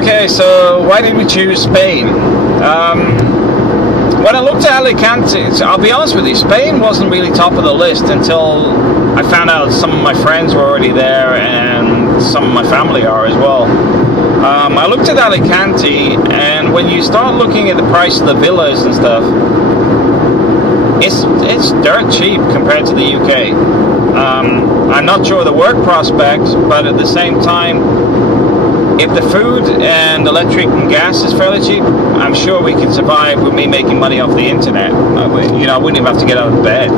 Okay, so why did we choose Spain? When I looked at Alicante, I'll be honest with you, Spain wasn't really top of the list until I found out some of my friends were already there and some of my family are as well. I looked at Alicante, and when you start looking at the price of the villas and stuff, it's dirt cheap compared to the UK. I'm not sure of the work prospects, but at the same time, if the food and electric and gas is fairly cheap, I'm sure we can survive with me making money off the internet. I wouldn't even have to get out of bed.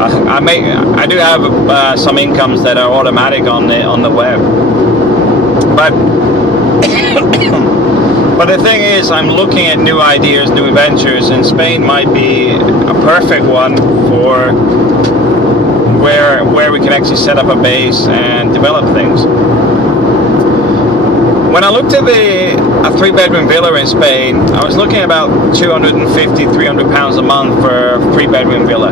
I do have some incomes that are automatic on the web, but the thing is, I'm looking at new ideas, new adventures, and Spain might be a perfect one for where we can actually set up a base and develop things. When I looked at a 3-bedroom villa in Spain, I was looking at about £250–300 a month for a 3-bedroom villa.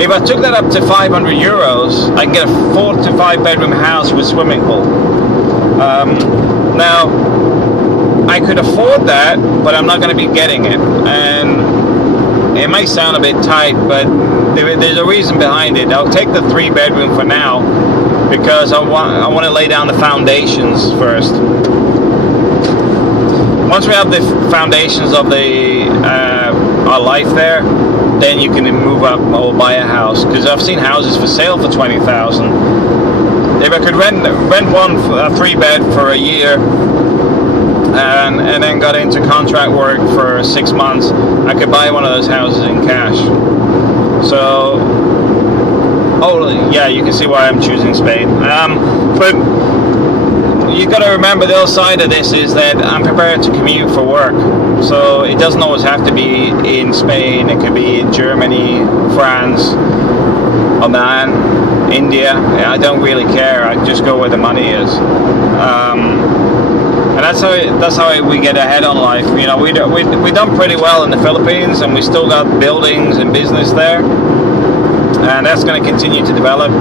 If I took that up to €500, I can get a 4 to 5 bedroom house with swimming pool. Now, I could afford that, but I'm not going to be getting it. And it may sound a bit tight, but there's a reason behind it. I'll take the 3-bedroom for now, because I want to lay down the foundations first. Once we have the foundations of our life there, then you can move up or buy a house. Because I've seen houses for sale for $20,000. If I could rent one for a 3-bed for a year, and then got into contract work for 6 months, I could buy one of those houses in cash. So, yeah, you can see why I'm choosing Spain. But you got to remember, the other side of this is that I'm prepared to commute for work. So it doesn't always have to be in Spain. It could be in Germany, France, Oman, India. I don't really care. I just go where the money is. And that's how we get ahead on life. You know, we done pretty well in the Philippines, and we still got buildings and business there. And that's going to continue to develop.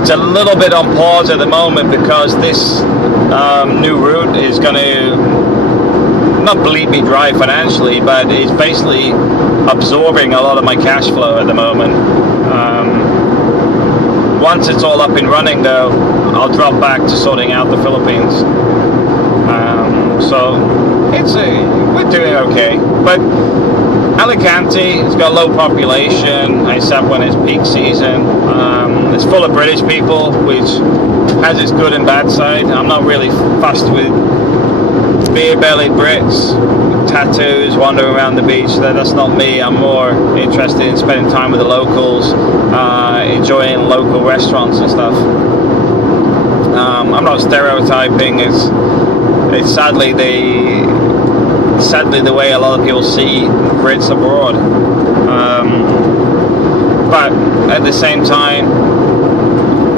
It's a little bit on pause at the moment because this new route is going to not bleed me dry financially, but it's basically absorbing a lot of my cash flow at the moment. Once it's all up and running, though, I'll drop back to sorting out the Philippines. So we're doing okay, but Alicante, it's got low population, except when it's peak season. It's full of British people, which has its good and bad side. I'm not really fussed with beer-bellied Brits, tattoos, wandering around the beach. That's not me. I'm more interested in spending time with the locals, enjoying local restaurants and stuff. I'm not stereotyping. It's sadly the way a lot of people see Brits abroad. But at the same time,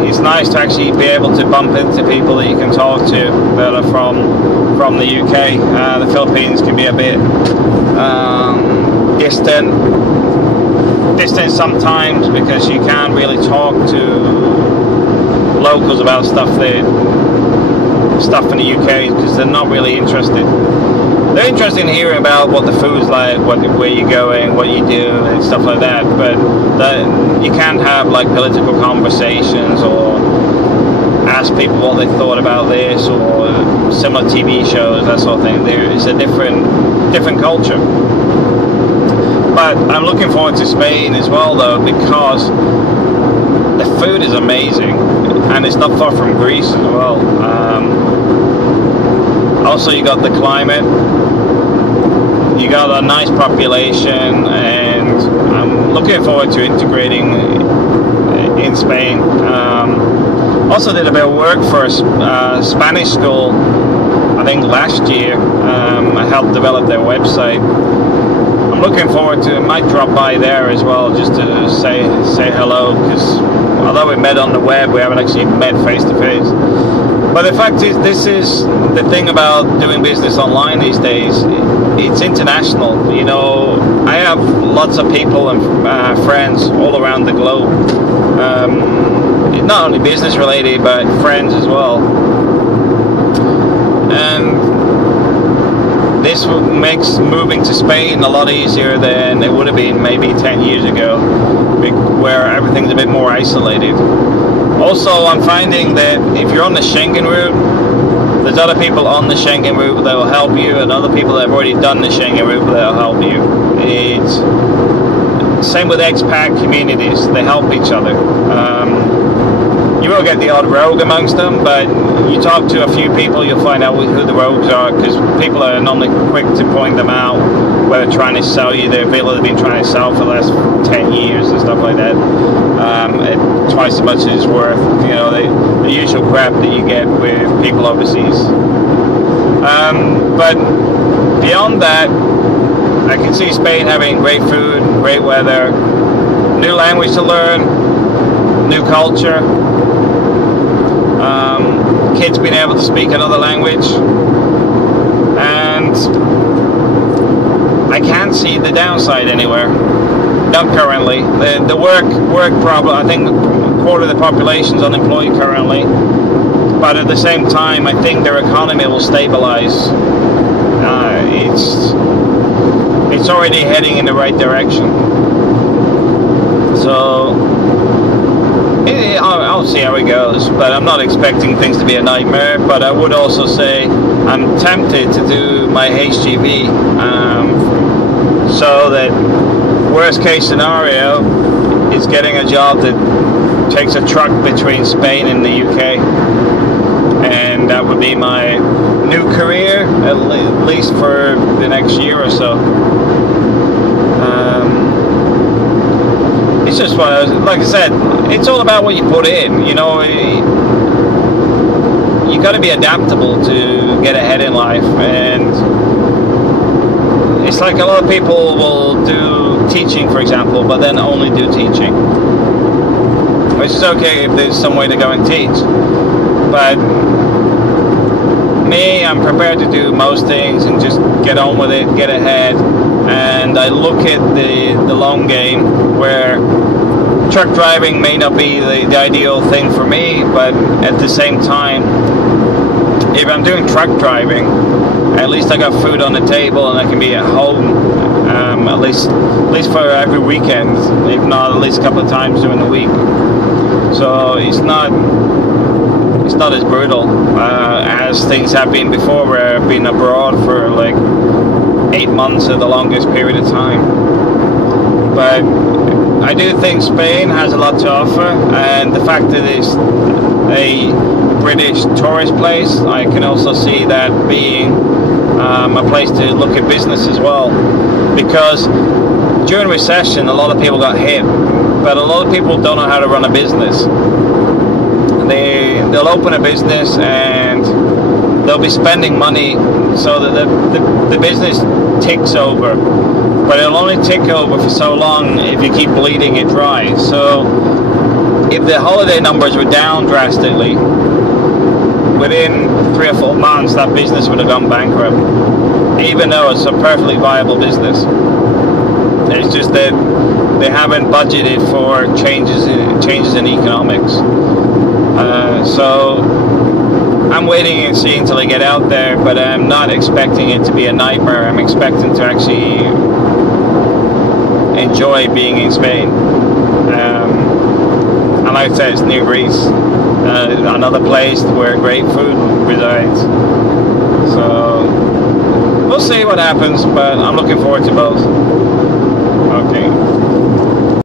it's nice to actually be able to bump into people that you can talk to that are from the UK. The Philippines can be a bit distant sometimes, because you can't really talk to locals about stuff in the UK, because they're not really interested. They're interested in hearing about what the food's like, where you're going, what you do, and stuff like that. But you can't have like political conversations or ask people what they thought about this or similar TV shows, that sort of thing. It's a different culture. But I'm looking forward to Spain as well, though, because the food is amazing, and it's not far from Greece as well. Also, you got the climate, you got a nice population, and I'm looking forward to integrating in Spain. Also did a bit of work for a Spanish school, I think last year. I helped develop their website. I'm looking forward to, I might drop by there as well, just to say hello, because although we met on the web, we haven't actually met face to face. But the fact is, this is the thing about doing business online these days. It's international. You know, I have lots of people and friends all around the globe. not only business related but friends as well. And this makes moving to Spain a lot easier than it would have been maybe 10 years ago, where everything's a bit more isolated. Also, I'm finding that if you're on the Schengen route, there's other people on the Schengen route that will help you, and other people that have already done the Schengen route that will help you. It's same with expat communities; they help each other. You will get the odd rogue amongst them, but you talk to a few people, you'll find out who the rogues are, because people are normally quick to point them out, whether trying to sell you their vehicle they've been trying to sell for the last 10 years and stuff like that, at twice as much as it's worth. You know, the usual crap that you get with people overseas. But beyond that, I can see Spain having great food, great weather, new language to learn, new culture, kids being able to speak another language, and I can't see the downside anywhere. Not currently. The work problem, I think a quarter of the population is unemployed currently, but at the same time I think their economy will stabilize. It's already heading in the right direction. So I'll see how it goes, but I'm not expecting things to be a nightmare. But I would also say I'm tempted to do my HGV, so that worst case scenario is getting a job that takes a truck between Spain and the UK, and that would be my new career, at least for the next year or so. It's just what, like I said, it's all about what you put in. You know, you got to be adaptable to get ahead in life, and it's like a lot of people will do teaching, for example, but then only do teaching, which is okay if there's some way to go and teach. But me, I'm prepared to do most things and just get on with it, get ahead. And I look at the long game, where truck driving may not be the ideal thing for me, but at the same time, if I'm doing truck driving, at least I got food on the table and I can be at home, at least for every weekend, if not at least a couple of times during the week. So it's not as brutal as things have been before, where I've been abroad for like 8 months of the longest period of time. But I do think Spain has a lot to offer, and the fact that it's a British tourist place, I can also see that being a place to look at business as well, because during recession a lot of people got hit, but a lot of people don't know how to run a business. They'll open a business and they'll be spending money so that the business ticks over, but it'll only tick over for so long if you keep bleeding it dry. So if the holiday numbers were down drastically, within 3 or 4 months that business would have gone bankrupt, even though it's a perfectly viable business. It's just that they haven't budgeted for changes in economics. So I'm waiting and seeing until I get out there, but I'm not expecting it to be a nightmare. I'm expecting to actually enjoy being in Spain. And like I said, it's New Greece, another place where great food resides. So we'll see what happens, but I'm looking forward to both. Okay.